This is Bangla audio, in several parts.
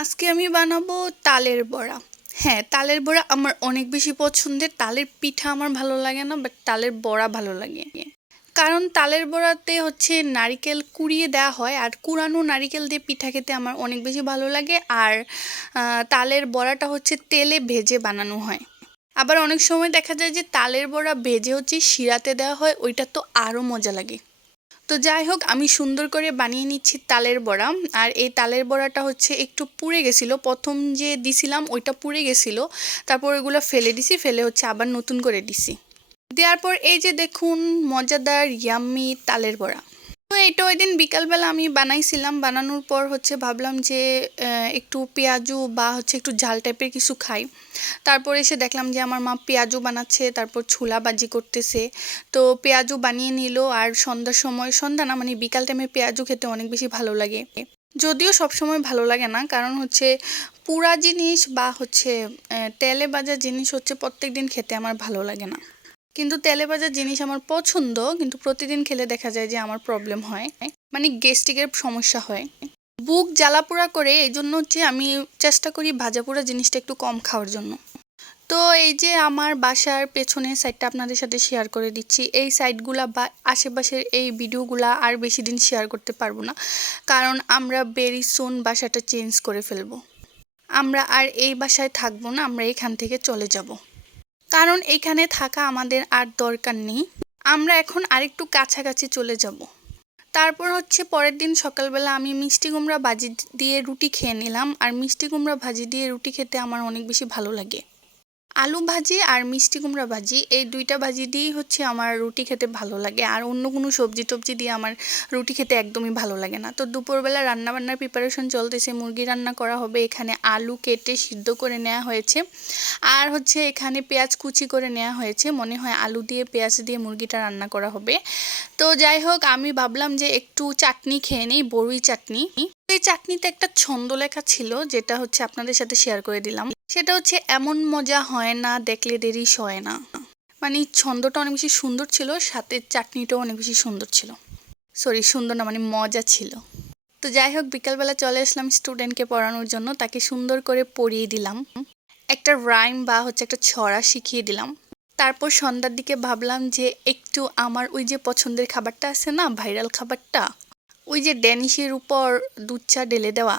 আজকে আমি বানাবো তালের বড়া। হ্যাঁ তালের বড়া আমার অনেক বেশি পছন্দের। তালের পিঠা আমার ভালো লাগে না বাট তালের বড়া ভালো লাগে। কারণ তালের বড়াতে হচ্ছে নারিকেল কুড়িয়ে দেওয়া হয়, আর কুড়ানো নারিকেল দিয়ে পিঠা খেতে আমার অনেক বেশি ভালো লাগে। আর তালের বড়াটা হচ্ছে তেলে ভেজে বানানো হয়। আবার অনেক সময় দেখা যায় যে তালের বড়া ভেজে হচ্ছে শিরাতে দেওয়া হয়, ওইটা তো আরও মজা লাগে। তো যাই হোক, আমি সুন্দর করে বানিয়ে নিচ্ছি তালের বড়া। আর এই তালের বড়াটা হচ্ছে একটু পুড়ে গেছিল। প্রথম যে দিছিলাম, ওইটা পুড়ে গেছিল। তারপর ওইগুলো ফেলে দিছি, ফেলে হচ্ছে আবার নতুন করে দিছি। দেওয়ার পর এই যে দেখুন, মজাদার ইয়াম্মি তালের বড়া। এটা ওই দিন বিকালবেলা আমি বানাইছিলাম। বানানোর পর হচ্ছে ভাবলাম যে একটু পেঁয়াজু বা হচ্ছে একটু ঝাল টাইপের কিছু খাই। তারপর এসে দেখলাম যে আমার মা পেঁয়াজু বানাচ্ছে, তারপর ছোলা বাজি করতেছে। তো পেঁয়াজু বানিয়ে নিল আর সন্ধ্যার সময়, সন্ধ্যা না মানে বিকাল টাইমে পেঁয়াজু খেতে অনেক বেশি ভালো লাগে। যদিও সব সময় ভালো লাগে না, কারণ হচ্ছে পুরা জিনিস বা হচ্ছে তেলে ভাজা জিনিস হচ্ছে প্রত্যেক দিন খেতে আমার ভালো লাগে না। কিন্তু তেলে ভাজা জিনিস আমার পছন্দ, কিন্তু প্রতিদিন খেলে দেখা যায় যে আমার প্রবলেম হয়। মানে গ্যাস্ট্রিকের সমস্যা হয়। বুক জ্বালাপোড়া করে এই জন্য হচ্ছে আমি চেষ্টা করি ভাজা পোড়া জিনিসটা একটু কম খাওয়ার জন্য। তো এই যে আমার বাসার পেছনের সাইডটা আপনাদের সাথে শেয়ার করে দিচ্ছি। এই সাইডগুলা বা আশেপাশের এই ভিডিওগুলা আর বেশি দিন শেয়ার করতে পারব না। কারণ আমরা বেরি সুন বাসাটা চেঞ্জ করে ফেলব। আমরা আর এই বাসায় থাকব না, আমরা এখান থেকে চলে যাব। কারণ এখানে থাকা আমাদের আর দরকার নেই। আমরা এখন আরেকটু কাছাকাছি চলে যাব। তারপর হচ্ছে পরের দিন সকালবেলা আমি মিষ্টি কুমড়া ভাজি দিয়ে রুটি খেয়ে নিলাম। আর মিষ্টি কুমড়া ভাজি দিয়ে রুটি খেতে আমার অনেক বেশি ভালো লাগে। আলু ভাজি আর মিষ্টি কুমড়া ভাজি, এই দুইটা ভাজি দিয়েই হচ্ছে আমার রুটি খেতে ভালো লাগে। আর অন্য কোনো সবজি টবজি দিয়ে আমার রুটি খেতে একদমই ভালো লাগে না। তো দুপুরবেলা রান্নাবান্নার প্রিপারেশন চলতেছে, মুরগি রান্না করা হবে, এখানে আলু কেটে সিদ্ধ করে নেওয়া হয়েছে। আর হচ্ছে এখানে পেঁয়াজ কুচি করে নেওয়া হয়েছে, মনে হয় আলু দিয়ে, পেঁয়াজ দিয়ে মুরগিটা রান্না করা হবে। তো যাই হোক, আমি ভাবলাম যে একটু চাটনি খেয়ে নেই, বড়ুই চাটনি। এই চাটনিতে একটা ছন্দ লেখা ছিল, যেটা হচ্ছে আপনাদের সাথে শেয়ার করে দিলাম। সেটা হচ্ছে, এমন মজা হয় না, দেখলে দেরি সয় না। মানে ছন্দটা অনেক বেশি সুন্দর ছিল, সাথে চাটনিটাও অনেক বেশি সুন্দর ছিল। সরি সুন্দর না মানে মজা ছিল। তো যাই হোক, বিকালবেলা চলে আসলাম স্টুডেন্টকে পড়ানোর জন্য। তাকে সুন্দর করে পড়িয়ে দিলাম। একটা রাইম বা হচ্ছে একটা ছড়া শিখিয়ে দিলাম। তারপর সন্ধ্যার দিকে ভাবলাম যে, একটু আমার ওই যে পছন্দের খাবারটা আছে না ভাইরাল খাবারটা? ওই যে ড্যানিশের উপর দুধ চা ঢেলে দেওয়া,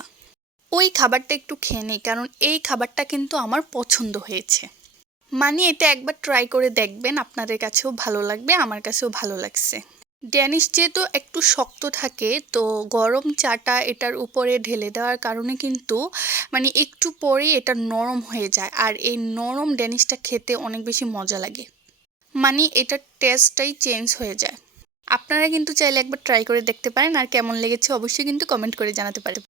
ওই খাবারটা একটু খেয়ে নিই, কারণ এই খাবারটা কিন্তু আমার পছন্দ হয়েছে। মানে এটা একবার ট্রাই করে দেখবেন, আপনাদের কাছেও ভালো লাগবে, আমার কাছেও ভালো লাগছে। ড্যানিশ যেহেতু একটু শক্ত থাকে, তো গরম চাটা এটার উপরে ঢেলে দেওয়ার কারণে কিন্তু মানে একটু পরেই এটা নরম হয়ে যায়, আর এই নরম ড্যানিশটা খেতে অনেক বেশি মজা লাগে। মানে এটার টেস্টটাই চেঞ্জ হয়ে যায়। আপনারা কিন্তু চাইলে একবার ট্রাই করে দেখতে পারেন আর কেমন লেগেছে অবশ্যই কিন্তু কমেন্ট করে জানাতে পারেন।